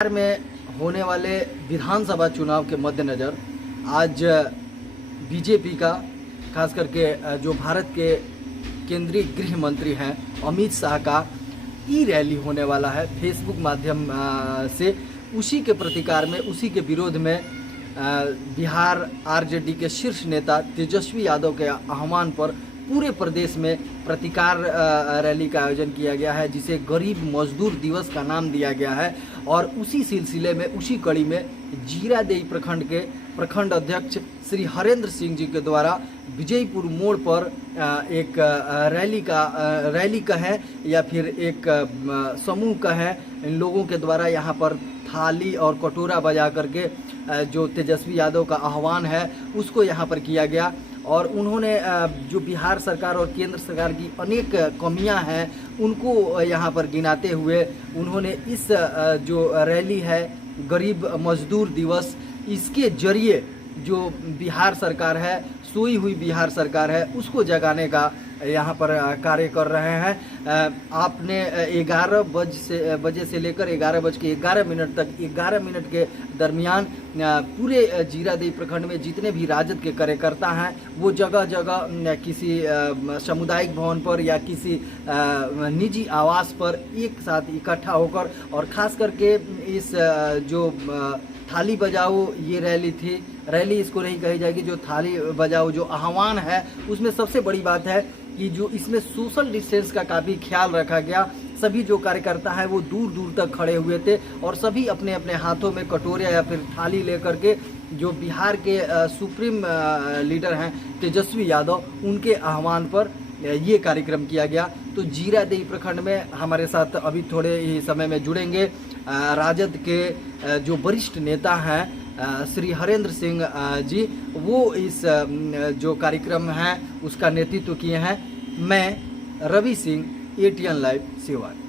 बिहार में होने वाले विधानसभा चुनाव के मद्देनज़र आज बीजेपी का खास करके जो भारत के केंद्रीय गृह मंत्री हैं अमित शाह का ई रैली होने वाला है फेसबुक माध्यम से। उसी के प्रतिकार में, उसी के विरोध में बिहार आरजेडी के शीर्ष नेता तेजस्वी यादव के आह्वान पर पूरे प्रदेश में प्रतिकार रैली का आयोजन किया गया है, जिसे गरीब मजदूर दिवस का नाम दिया गया है। और उसी सिलसिले में, उसी कड़ी में जीरादेई प्रखंड के प्रखंड अध्यक्ष श्री हरेंद्र सिंह जी के द्वारा विजयपुर मोड़ पर एक रैली का है या फिर एक समूह का है, इन लोगों के द्वारा यहाँ पर थाली और कटोरा बजा करके जो तेजस्वी यादव का आह्वान है उसको यहाँ पर किया गया। और उन्होंने जो बिहार सरकार और केंद्र सरकार की अनेक कमियां हैं उनको यहाँ पर गिनाते हुए उन्होंने इस जो रैली है गरीब मजदूर दिवस, इसके जरिए जो बिहार सरकार है, सोई हुई बिहार सरकार है, उसको जगाने का यहाँ पर कार्य कर रहे हैं। आपने 11 बजे से लेकर 11:11 तक 11 मिनट के दरमियान पूरे जीरादेई प्रखंड में जितने भी राजद के कार्यकर्ता हैं वो जगह जगह किसी सामुदायिक भवन पर या किसी निजी आवास पर एक साथ इकट्ठा होकर, और ख़ास करके इस जो थाली बजाओ ये रैली इसको नहीं कही जाएगी, जो थाली बजाओ जो आह्वान है उसमें सबसे बड़ी बात है कि जो इसमें सोशल डिस्टेंस का काफ़ी ख्याल रखा गया। सभी जो कार्यकर्ता हैं वो दूर दूर तक खड़े हुए थे और सभी अपने अपने हाथों में कटोरे या फिर थाली लेकर के जो बिहार के सुप्रीम लीडर हैं तेजस्वी यादव, उनके आह्वान पर ये कार्यक्रम किया गया। तो जीरादेई प्रखंड में हमारे साथ अभी थोड़े ही समय में जुड़ेंगे राजद के जो वरिष्ठ नेता हैं श्री हरेंद्र सिंह जी, वो इस जो कार्यक्रम है उसका नेतृत्व किए हैं। मैं रवि सिंह, ATN लाइव सिवान।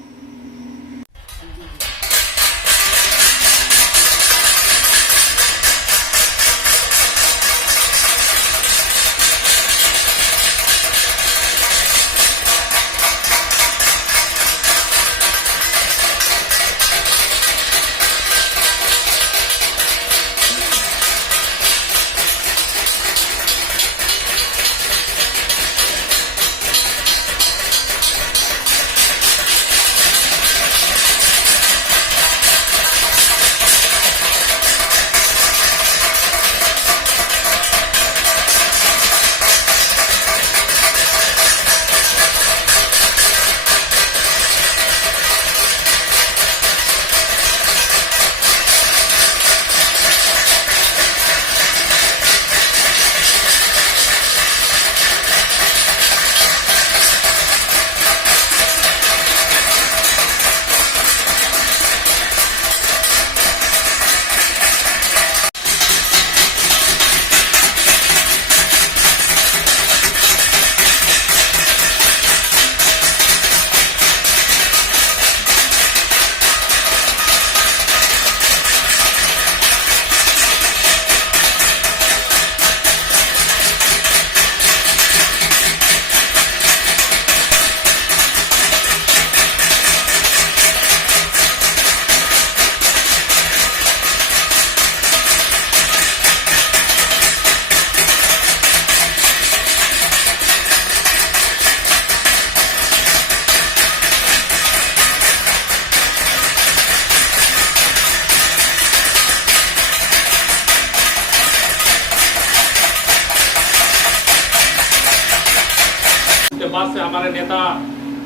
के बाद से हमारे नेता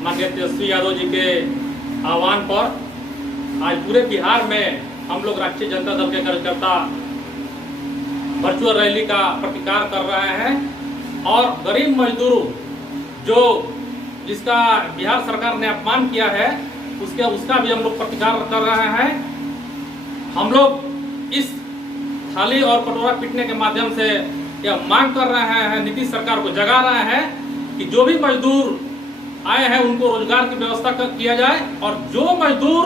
माननीय तेजस्वी यादव जी के आह्वान पर आज पूरे बिहार में हम लोग राष्ट्रीय जनता दल के कार्यकर्ता वर्चुअल रैली का प्रतिकार कर रहे हैं। और गरीब मजदूर जिसका बिहार सरकार ने अपमान किया है उसका भी हम लोग प्रतिकार कर रहे हैं। हम लोग इस थाली और कटोरा पीटने के माध्यम से यह मांग कर रहे हैं, नीतीश सरकार को जगा रहे हैं कि जो भी मजदूर आए हैं उनको रोजगार की व्यवस्था किया जाए। और जो मजदूर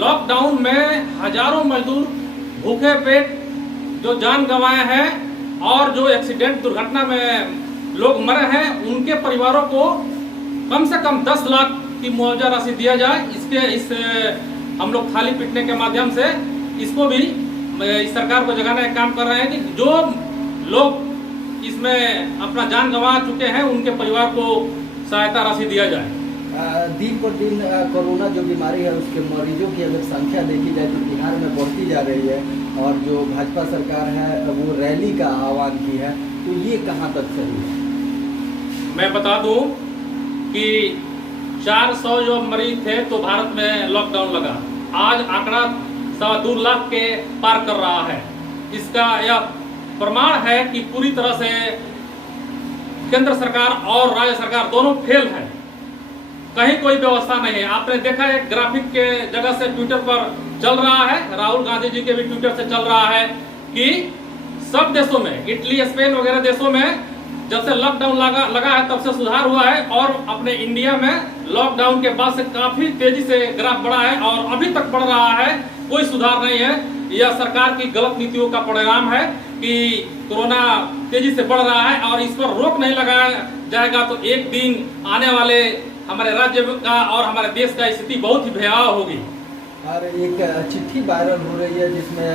लॉकडाउन में हजारों मजदूर भूखे पेट जो जान गंवाए हैं और जो एक्सीडेंट दुर्घटना में लोग मरे हैं, उनके परिवारों को कम से कम 10 लाख की मुआवजा राशि दिया जाए। इस हम लोग थाली पीटने के माध्यम से इसको भी इस सरकार को जगाने का काम कर रहे हैं कि जो लोग इसमें अपना जान गंवा चुके हैं उनके परिवार को सहायता राशि दिया जाए। दिन पर दिन कोरोना जो बीमारी है उसके मरीजों की अगर संख्या देखी जाए तो बिहार में बढ़ती जा रही है और जो भाजपा सरकार है वो रैली का आह्वान की है, तो ये कहाँ तक सही है? मैं बता दूं कि 400 जो मरीज थे तो भारत में लॉकडाउन लगा, आज आंकड़ा 2.25 लाख के पार कर रहा है। इसका यह प्रमाण है कि पूरी तरह से केंद्र सरकार और राज्य सरकार दोनों फेल है, कहीं कोई व्यवस्था नहीं है। आपने देखा है ग्राफिक के जगह से ट्विटर पर चल रहा है, राहुल गांधी जी के भी ट्विटर से चल रहा है कि सब देशों में, इटली, स्पेन वगैरह देशों में जब से लॉकडाउन लगा है तब से सुधार हुआ है और अपने इंडिया में लॉकडाउन के बाद से काफी तेजी से ग्राफ बढ़ा है और अभी तक बढ़ रहा है, कोई सुधार नहीं है। यह सरकार की गलत नीतियों का परिणाम है कि कोरोना तेजी से बढ़ रहा है और इस पर रोक नहीं लगाया जाएगा तो एक दिन आने वाले हमारे राज्य का और हमारे देश का स्थिति बहुत ही भयावह होगी। और एक चिट्ठी वायरल हो रही है जिसमें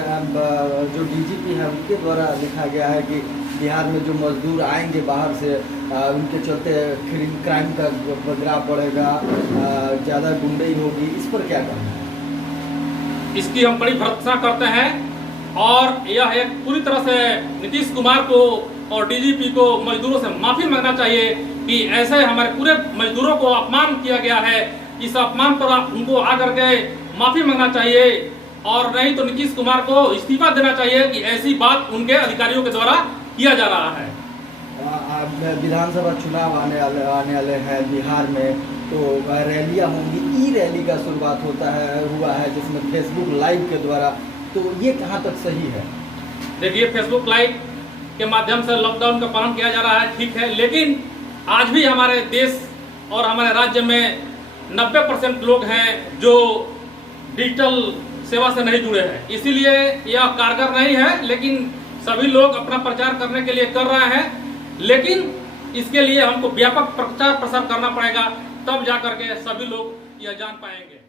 जो डीजीपी है उनके द्वारा लिखा गया है कि बिहार में जो मजदूर आएंगे बाहर से उनके चलते क्राइम का ग्राफ बढ़ेगा, ज़्यादा गुंडई होगी, इस पर क्या कहना है? इसकी हम बड़ी भर्त्सना करते हैं और यह एक पूरी तरह से नीतीश कुमार को और डीजीपी को मजदूरों से माफी मांगना चाहिए कि ऐसे हमारे पूरे मजदूरों को अपमान किया गया है। इस अपमान पर उनको आकर के माफी मांगना चाहिए और नहीं तो नीतीश कुमार को इस्तीफा देना चाहिए कि ऐसी बात उनके अधिकारियों के द्वारा किया जा रहा है। विधानसभा चुनाव आने वाले हैं बिहार में, तो रैलियां होंगी, ई रैली का शुरुआत हुआ है जिसमें फेसबुक लाइव के द्वारा, तो ये कहाँ तक सही है? देखिए, फेसबुक लाइव के माध्यम से लॉकडाउन का पालन किया जा रहा है, ठीक है, लेकिन आज भी हमारे देश और हमारे राज्य में 90% लोग हैं जो डिजिटल सेवा से नहीं जुड़े हैं, इसीलिए यह कारगर नहीं है। लेकिन सभी लोग अपना प्रचार करने के लिए कर रहे हैं, लेकिन इसके लिए हमको व्यापक प्रचार प्रसार करना पड़ेगा, तब जाकर के सभी लोग यह जान पाएंगे।